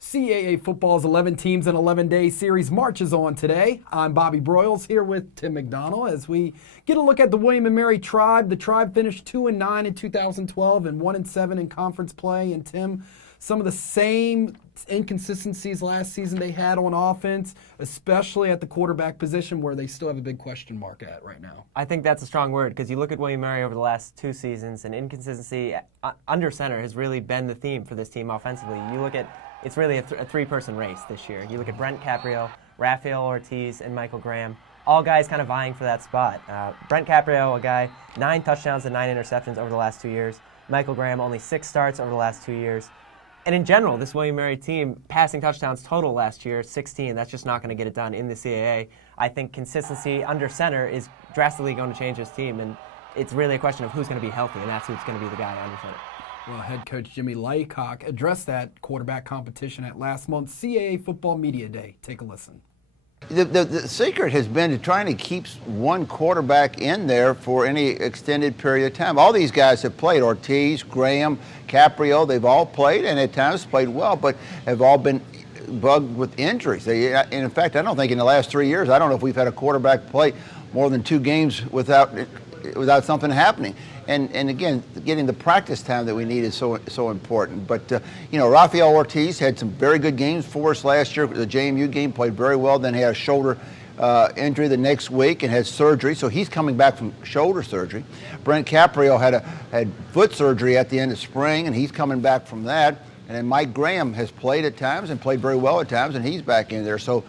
CAA Football's 11 Teams in 11 Days series marches on today. I'm Bobby Broyles here with Tim McDonald as we get a look at the William & Mary Tribe. The Tribe finished 2-9 in 2012 and 1-7 in conference play. And Tim, some of the same inconsistencies last season they had on offense, especially at the quarterback position where they still have a big question mark at right now. I think that's a strong word because you look at William & Mary over the last two seasons, and inconsistency under center has really been the theme for this team offensively. You look at it's really a three-person race this year. You look at Brent Caprio, Rafael Ortiz, and Michael Graham, all guys kind of vying for that spot. Brent Caprio, a guy, 9 touchdowns and 9 interceptions over the last 2 years. Michael Graham, only 6 starts over the last 2 years. And in general, this William & Mary team, passing touchdowns total last year, 16. That's just not going to get it done in the CAA. I think consistency under center is drastically going to change this team, and it's really a question of who's going to be healthy, and that's who's going to be the guy under center. Well, head coach Jimmy Laycock addressed that quarterback competition at last month's CAA Football Media Day. Take a listen. The secret has been to trying to keep one quarterback in there for any extended period of time. All these guys have played. Ortiz, Graham, Caprio, they've all played and at times played well, but have all been bugged with injuries. And in fact, I don't think in the last 3 years, I don't know if we've had a quarterback play more than 2 games without something happening. And again, getting the practice time that we need is so important. But, Rafael Ortiz had some very good games for us last year. The JMU game played very well. Then he had a shoulder injury the next week and had surgery. So he's coming back from shoulder surgery. Brent Caprio had foot surgery at the end of spring, and he's coming back from that. And then Mike Graham has played at times and played very well at times, and he's back in there. So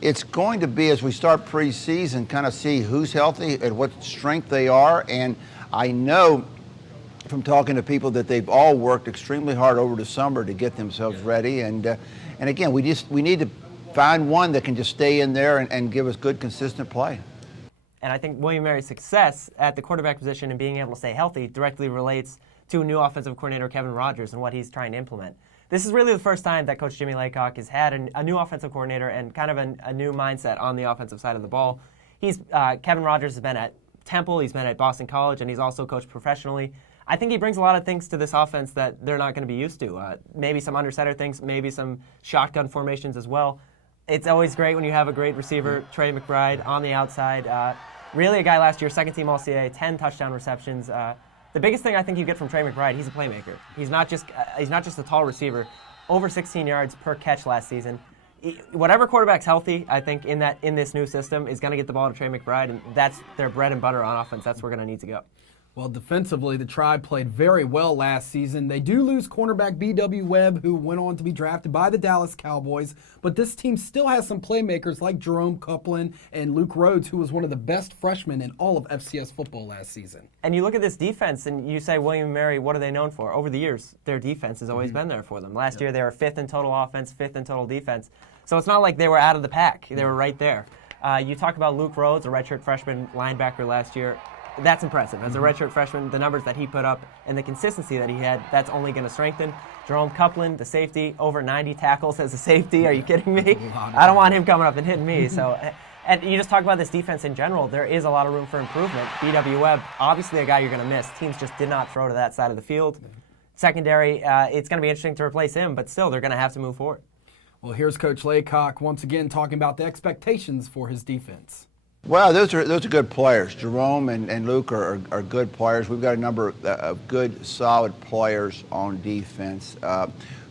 it's going to be, as we start preseason, kind of see who's healthy and what strength they are. And I know from talking to people that they've all worked extremely hard over the summer to get themselves ready. And again, we need to find one that can just stay in there and give us good, consistent play. And I think William & Mary's success at the quarterback position and being able to stay healthy directly relates to new offensive coordinator Kevin Rogers and what he's trying to implement. This is really the first time that Coach Jimmy Laycock has had a new offensive coordinator and kind of a new mindset on the offensive side of the ball. Kevin Rogers has been at Temple, he's been at Boston College, and he's also coached professionally. I think he brings a lot of things to this offense that they're not going to be used to. Maybe some under-center things, maybe some shotgun formations as well. It's always great when you have a great receiver, Trey McBride, on the outside. Really a guy last year, second-team All-CAA, 10 touchdown receptions. The biggest thing I think you get from Trey McBride, he's a playmaker. He's not just a tall receiver. Over 16 yards per catch last season. Whatever quarterback's healthy, I think in this new system is going to get the ball to Trey McBride, and that's their bread and butter on offense. That's where we're going to need to go. Well, defensively, the Tribe played very well last season. They do lose cornerback B.W. Webb, who went on to be drafted by the Dallas Cowboys, but this team still has some playmakers like Jerome Copeland and Luke Rhodes, who was one of the best freshmen in all of FCS football last season. And you look at this defense, and you say, William & Mary, what are they known for? Over the years, their defense has always been there for them. Last year, they were 5th in total offense, 5th in total defense. So it's not like they were out of the pack. They were right there. You talk about Luke Rhodes, a redshirt freshman linebacker last year. That's impressive. As a redshirt freshman, the numbers that he put up and the consistency that he had, that's only going to strengthen. Jerome Copeland, the safety, over 90 tackles as a safety. Are you kidding me? I don't want him coming up and hitting me. So, and you just talk about this defense in general. There is a lot of room for improvement. B.W. Webb, obviously a guy you're going to miss. Teams just did not throw to that side of the field. Secondary, it's going to be interesting to replace him, but still, they're going to have to move forward. Well, here's Coach Laycock once again talking about the expectations for his defense. Well, those are good players. Jerome and Luke are good players. We've got a number of good, solid players on defense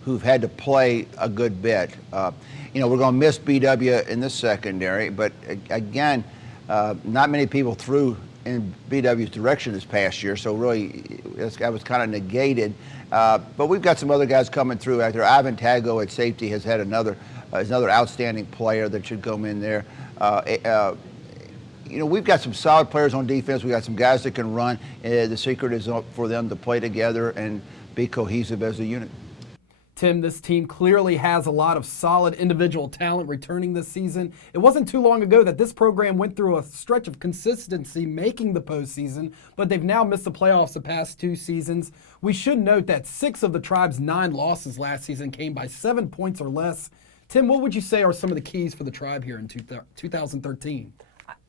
who've had to play a good bit. We're going to miss BW in the secondary, but again, not many people threw in BW's direction this past year, so really that was kind of negated. But we've got some other guys coming through out there. Ivan Tago at safety has had another outstanding player that should come in there. We've got some solid players on defense. We've got some guys that can run. The secret is for them to play together and be cohesive as a unit. Tim, this team clearly has a lot of solid individual talent returning this season. It wasn't too long ago that this program went through a stretch of consistency making the postseason, but they've now missed the playoffs the past 2 seasons. We should note that 6 of the Tribe's 9 losses last season came by 7 points or less. Tim, what would you say are some of the keys for the Tribe here in 2013?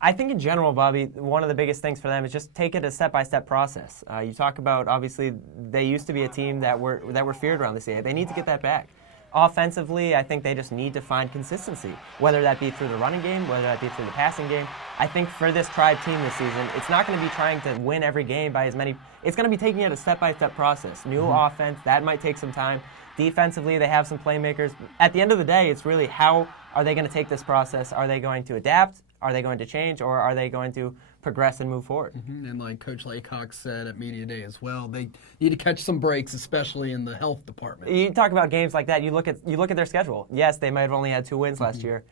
I think in general, Bobby, one of the biggest things for them is just take it a step-by-step process. You talk about, obviously, they used to be a team that were feared around the CAA. They need to get that back. Offensively, I think they just need to find consistency, whether that be through the running game, whether that be through the passing game. I think for this Tribe team this season, it's not going to be trying to win every game by as many. It's going to be taking it a step-by-step process. New offense, that might take some time. Defensively, they have some playmakers. At the end of the day, it's really how are they going to take this process? Are they going to adapt? Are they going to change? Or are they going to progress and move forward? And like Coach Laycock said at Media Day as well, they need to catch some breaks, especially in the health department. You talk about games like that, you look at their schedule. Yes, they might have only had 2 wins last year.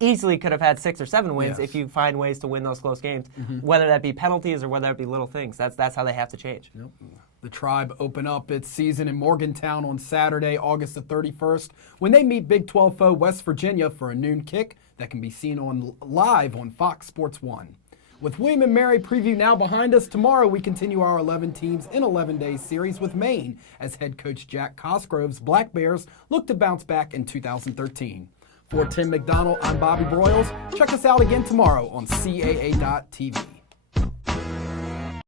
Easily could have had 6 or 7 wins if you find ways to win those close games, whether that be penalties or whether that be little things. That's how they have to change. Yep. The Tribe open up its season in Morgantown on Saturday, August the 31st, when they meet Big 12 foe West Virginia for a noon kick that can be seen live on Fox Sports 1. With William & Mary preview now behind us, tomorrow we continue our 11 teams in 11 days series with Maine as head coach Jack Cosgrove's Black Bears look to bounce back in 2013. For Tim McDonald, I'm Bobby Broyles. Check us out again tomorrow on CAA.TV.